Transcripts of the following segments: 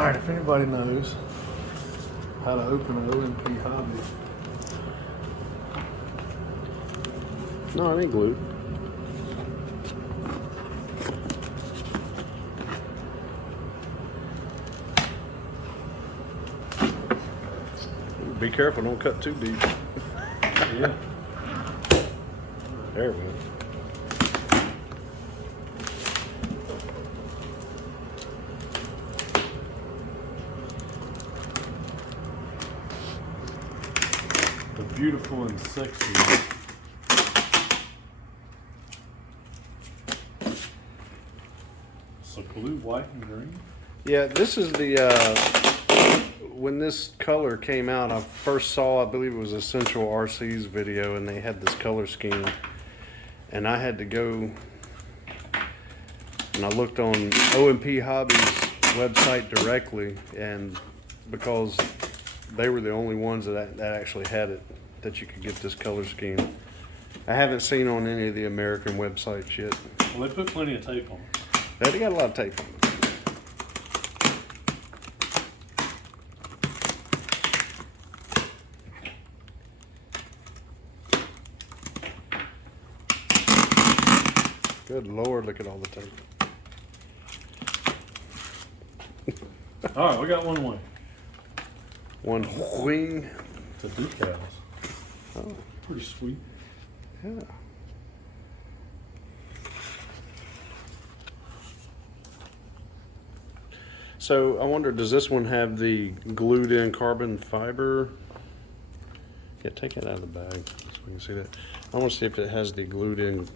Alright, if anybody knows how to open an OMP Hobby. No, it ain't glued. Be careful, don't cut too deep. Yeah. There we go. The beautiful and sexy. So blue, white, and green. Yeah, this is the, when this color came out, I first saw, I believe it was Essential RC's video, and they had this color scheme. And I had to go, and I looked on OMP Hobby's website directly, and because they were the only ones that actually had it, that you could get this color scheme. I haven't seen on any of the American websites yet. Well, they put plenty of tape on it. They got a lot of tape on it. Good Lord, look at all the tape. All right, we got one away. One wing. The decals. Oh, Pretty sweet. yeah. So I wonder, does this one have the glued in carbon fiber? Yeah, take it out of the bag so we can see that. I want to see if it has the glued in,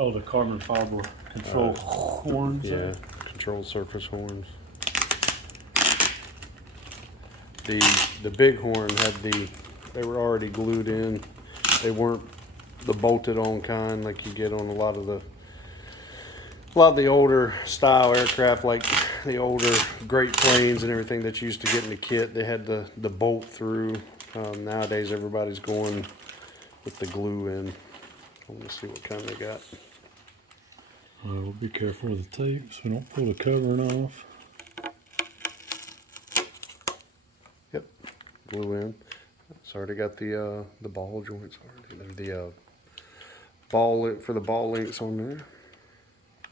Oh, the carbon fiber control horns. yeah, control surface horns. The big horn had they were already glued in. They weren't the bolted on kind like you get on a lot of the older style aircraft, like the older Great Planes and everything that you used to get in the kit. They had the bolt through. Nowadays everybody's going with the glue in. I want to see what kind they got. We'll be careful with the tape so we don't pull the covering off. Yep, glue in. It's already got the ball joints already. There's the ball for the ball links on there.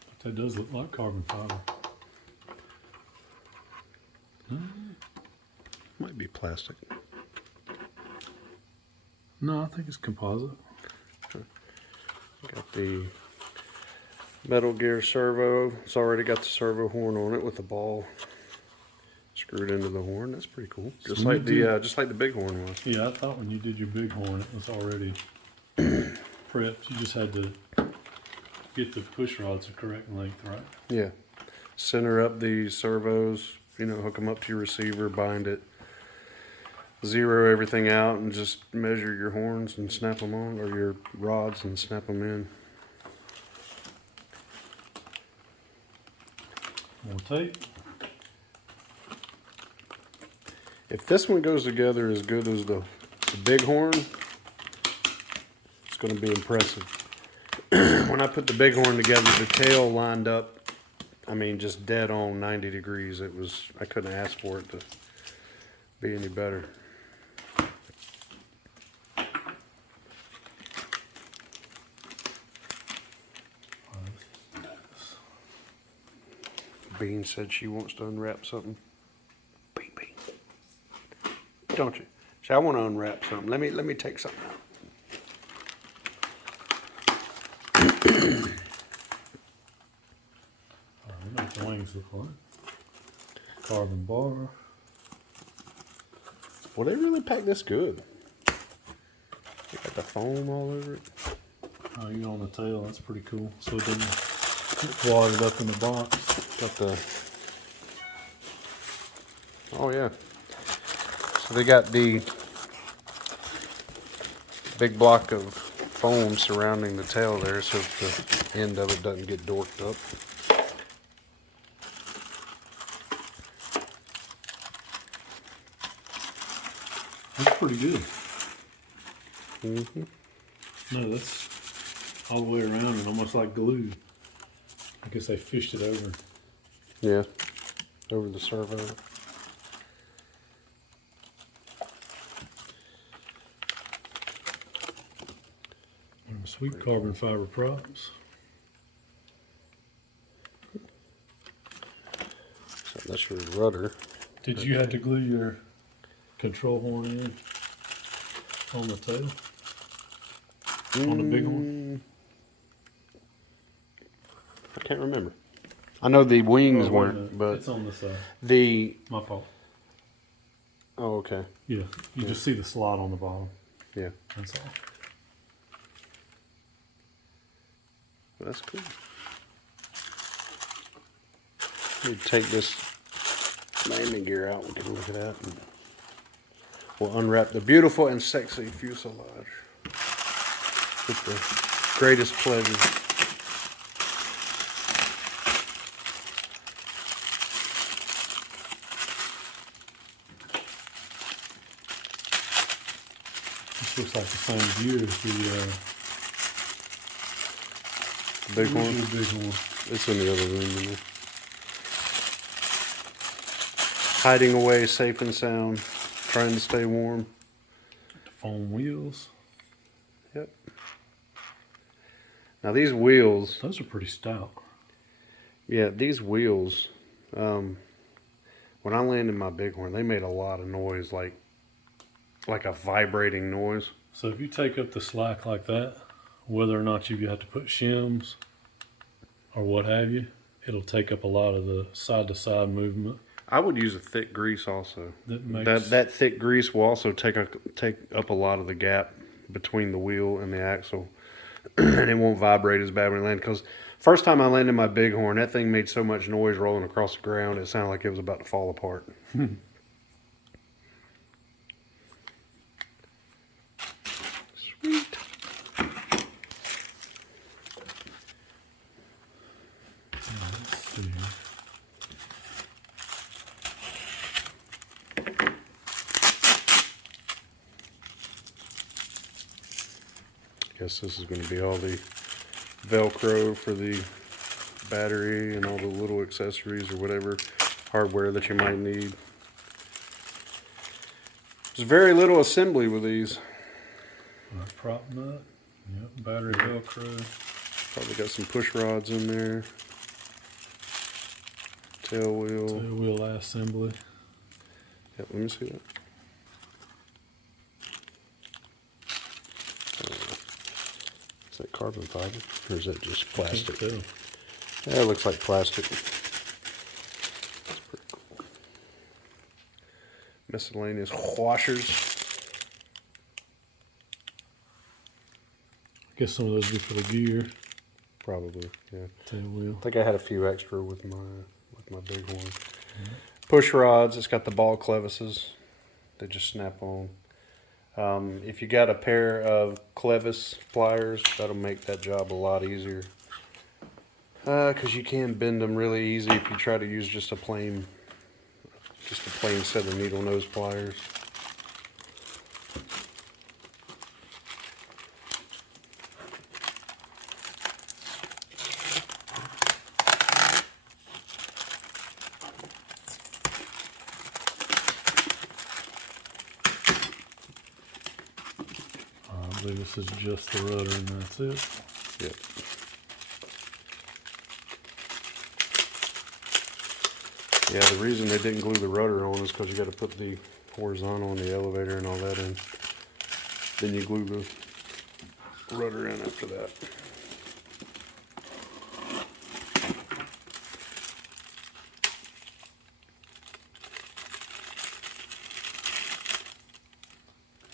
But that does look like carbon fiber. Might be plastic. No, I think it's composite. Got the Metal Gear servo. It's already got the servo horn on it with the ball screwed into the horn. That's pretty cool. Just like the big horn was. Yeah, I thought when you did your big horn, it was already prepped. You just had to get the push rods the correct length, right? Yeah. Center up the servos. Hook them up to your receiver, bind it, zero everything out, and just measure your horns and snap them on, or your rods and snap them in. More tape. If this one goes together as good as the big horn, it's going to be impressive. When I put the big horn together, the tail lined up, I mean, just dead on 90 degrees. I couldn't ask for it to be any better. Bean said she wants to unwrap something. Bean. Don't you? See, I want to unwrap something. Let me take something out. What make the wings look like? Carbon bar. Well, they really packed this good. They got the foam all over it. Oh, you on the tail? That's pretty cool. So it didn't get wadded up in the box. Got the, oh yeah. So they got the big block of foam surrounding the tail there, so the end of it doesn't get dorked up. That's pretty good. Mm-hmm. No, that's all the way around and almost like glue. I guess they fished it over. Yeah. over the servo. Sweet carbon fiber props. So that's your rudder. Did you have to glue your control horn in on the tail? On the big one? I can't remember. I know the wings Oh, wait a weren't, minute. but It's on the side. the My fault. oh, okay, Yeah, you just see the slot on the bottom. yeah, That's all. that's cool. Let me take this landing gear out. We can look at that. And we'll unwrap the beautiful and sexy fuselage with the greatest pleasure. This looks like the same gear as the Big horn. the big one. It's in the other room. In there. Hiding away, safe and sound, trying to stay warm. The foam wheels. Yep. Now these wheels, Those are pretty stout. yeah, these wheels. When I landed my bighorn, they made a lot of noise, like a vibrating noise. So if you take up the slack like that, whether or not you have to put shims or what have you, it'll take up a lot of the side-to-side movement. I would use a thick grease also. That makes That thick grease will also take up a lot of the gap between the wheel and the axle, and it won't vibrate as bad when it lands. Because first time I landed my bighorn, that thing made so much noise rolling across the ground, it sounded like it was about to fall apart. Sweet. Let's see. Guess this is going to be all the Velcro for the battery and all the little accessories or whatever hardware that you might need. There's very little assembly with these. Prop nut. Yep. Battery Velcro. Probably got some push rods in there. Tail wheel. Tail wheel assembly. Yep, let me see that. Is that carbon fiber or is that just plastic? Can't tell. Yeah, it looks like plastic. That's pretty cool. Miscellaneous washers. I guess some of those would be for the gear. Probably, yeah. Tail wheel. I think I had a few extra with my big one. Push rods. It's got the ball clevises. They just snap on. If you got a pair of clevis pliers, that'll make that job a lot easier. Because you can bend them really easy if you try to use just a plain set of needle nose pliers. I believe this is just the rudder and that's it. Yep. Yeah, the reason they didn't glue the rudder on is because you got to put the horizontal and the elevator and all that in. Then you glue the rudder in after that.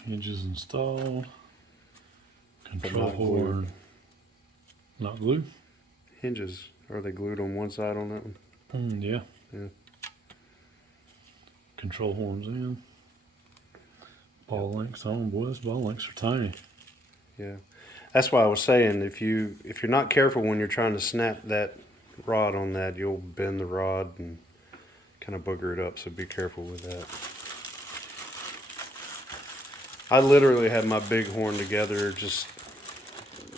Hinges installed. But Control not glued. horn. Not glued? Hinges, are they glued on one side on that one? Yeah. Yeah. Control horns in. Ball links on. Boy, those ball links are tiny. Yeah. That's why I was saying if you're not careful when you're trying to snap that rod on that, you'll bend the rod and kind of booger it up, so be careful with that. I literally had my bighorn together just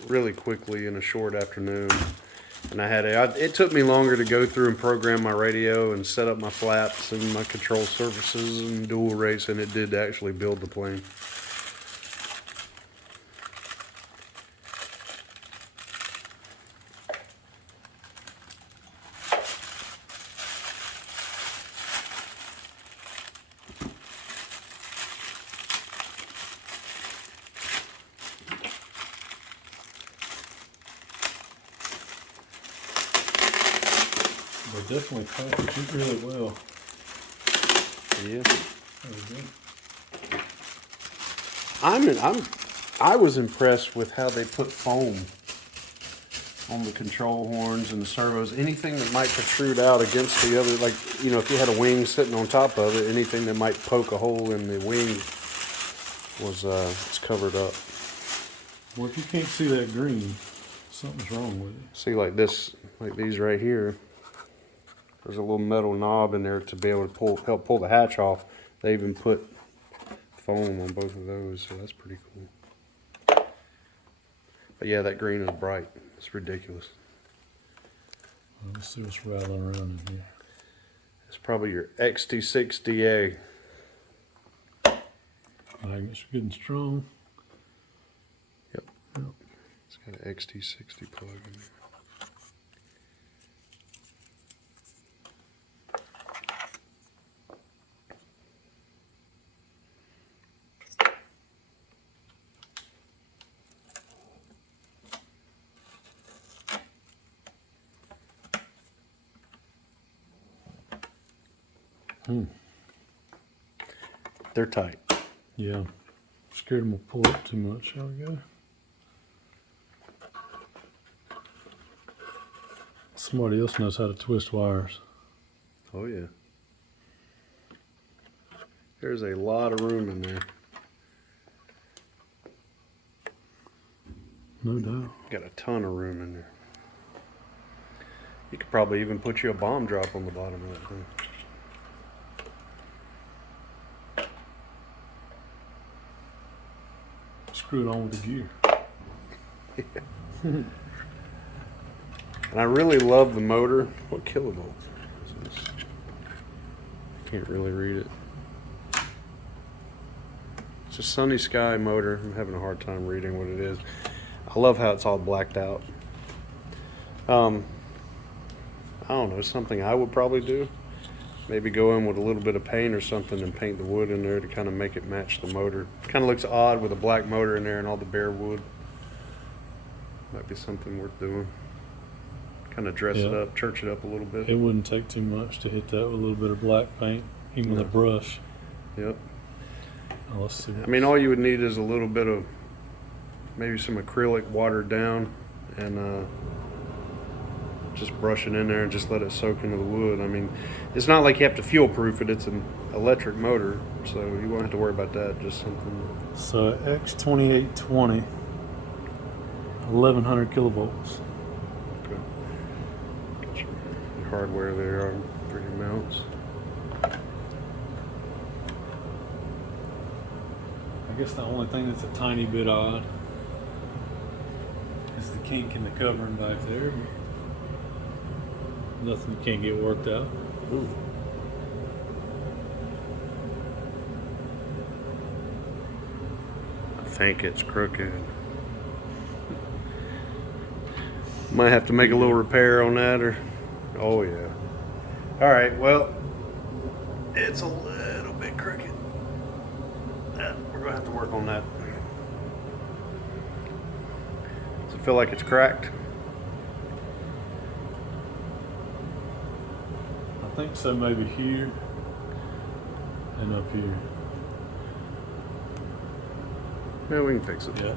really quickly in a short afternoon, And it took me longer to go through and program my radio and set up my flaps and my control surfaces and dual rates than it did to actually build the plane. They definitely package it really well. Yeah. There we go. I was impressed with how they put foam on the control horns and the servos. Anything that might protrude out against the other, like, you know, if you had a wing sitting on top of it, anything that might poke a hole in the wing was it's covered up. Well, if you can't see that green, something's wrong with it. See, like this, like these right here, there's a little metal knob in there to be able to help pull the hatch off. They even put foam on both of those, so that's pretty cool. But yeah, that green is bright. It's ridiculous. Let's see what's rattling around in here. It's probably your XT6DA. Magnets are good and strong. Yep. It's got an XT60 plug in there. They're tight. Yeah. Scared them will pull up too much. There we go. Somebody else knows how to twist wires. Oh yeah. There's a lot of room in there. No doubt. Got a ton of room in there. You could probably even put you a bomb drop on the bottom of that thing. Screw it on with the gear. And I really love the motor. What kilovolts is this? Can't really read it. It's a Sunny Sky motor. I'm having a hard time reading what it is. I love how it's all blacked out. I don't know, something I would probably do. Maybe go in with a little bit of paint or something and paint the wood in there to kind of make it match the motor. Kind of looks odd with a black motor in there and all the bare wood. Might be something worth doing. Kind of dress it up, church it up a little bit. It wouldn't take too much to hit that with a little bit of black paint, even with a brush. Yep. Now, let's see. I mean, all you would need is a little bit of maybe some acrylic watered down and just brush it in there and just let it soak into the wood. I mean, it's not like you have to fuel proof it. It's an electric motor, so you won't have to worry about that. Just something. So X2820, 1100 kilovolts. Okay. Get your hardware there for your mounts. I guess the only thing that's a tiny bit odd is the kink in the covering back there. Nothing you can't get worked out. Ooh. I think it's crooked. Might have to make a little repair on that, or oh yeah. All right, well, it's a little bit crooked. We're gonna have to work on that. Does it feel like it's cracked? I think so, maybe here and up here. Yeah, we can fix it. Yeah.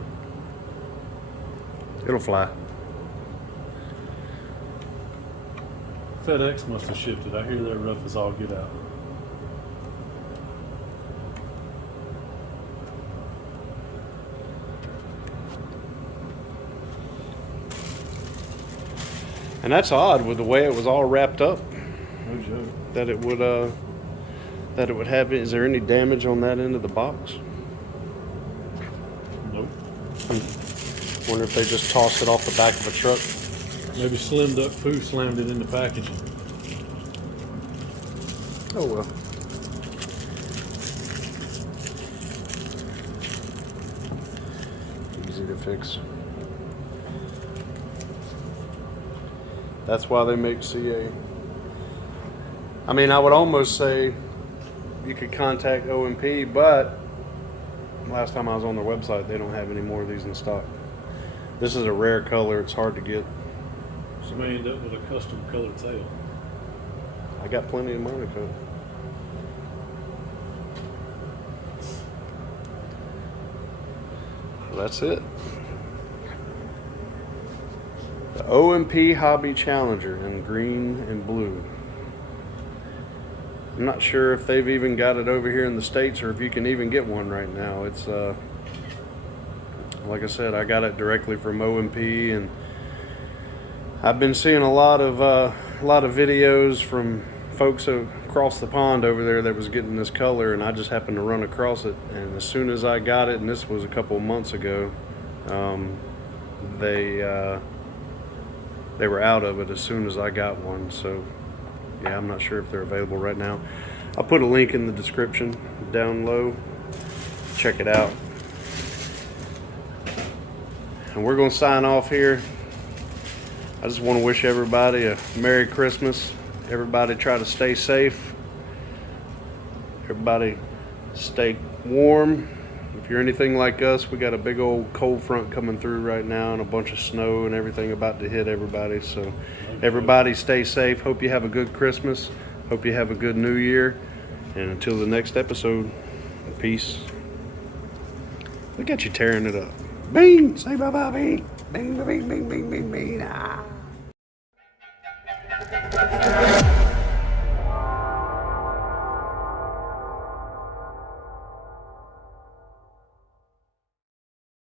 It'll fly. FedEx must have shipped it. I hear they're rough as all get out. And that's odd with the way it was all wrapped up. No joke. That it would have. Is there any damage on that end of the box? Nope. I wonder if they just tossed it off the back of a truck. Maybe Slim Duck Poo slammed it in the packaging. Oh well. Easy to fix. That's why they make CA. I mean, I would almost say you could contact OMP, but last time I was on their website, they don't have any more of these in stock. This is a rare color. It's hard to get. So may end up with a custom colored tail. I got plenty of Monaco. Well, that's it. The OMP Hobby Challenger in green and blue. I'm not sure if they've even got it over here in the States or if you can even get one right now. It's like I said, I got it directly from OMP, and I've been seeing a lot of videos from folks across the pond over there that was getting this color, and I just happened to run across it. And as soon as I got it, and this was a couple of months ago, they were out of it as soon as I got one. So yeah, I'm not sure if they're available right now. I'll put a link in the description down low. Check it out. And we're going to sign off here. I just want to wish everybody a Merry Christmas. Everybody try to stay safe. Everybody stay warm. If you're anything like us, we got a big old cold front coming through right now and a bunch of snow and everything about to hit everybody. So everybody stay safe. Hope you have a good Christmas. Hope you have a good New Year. And until the next episode, peace. Look at you tearing it up. Bing! Say bye-bye, bing! Bing, bing, bing, bing, bing, bing, ah.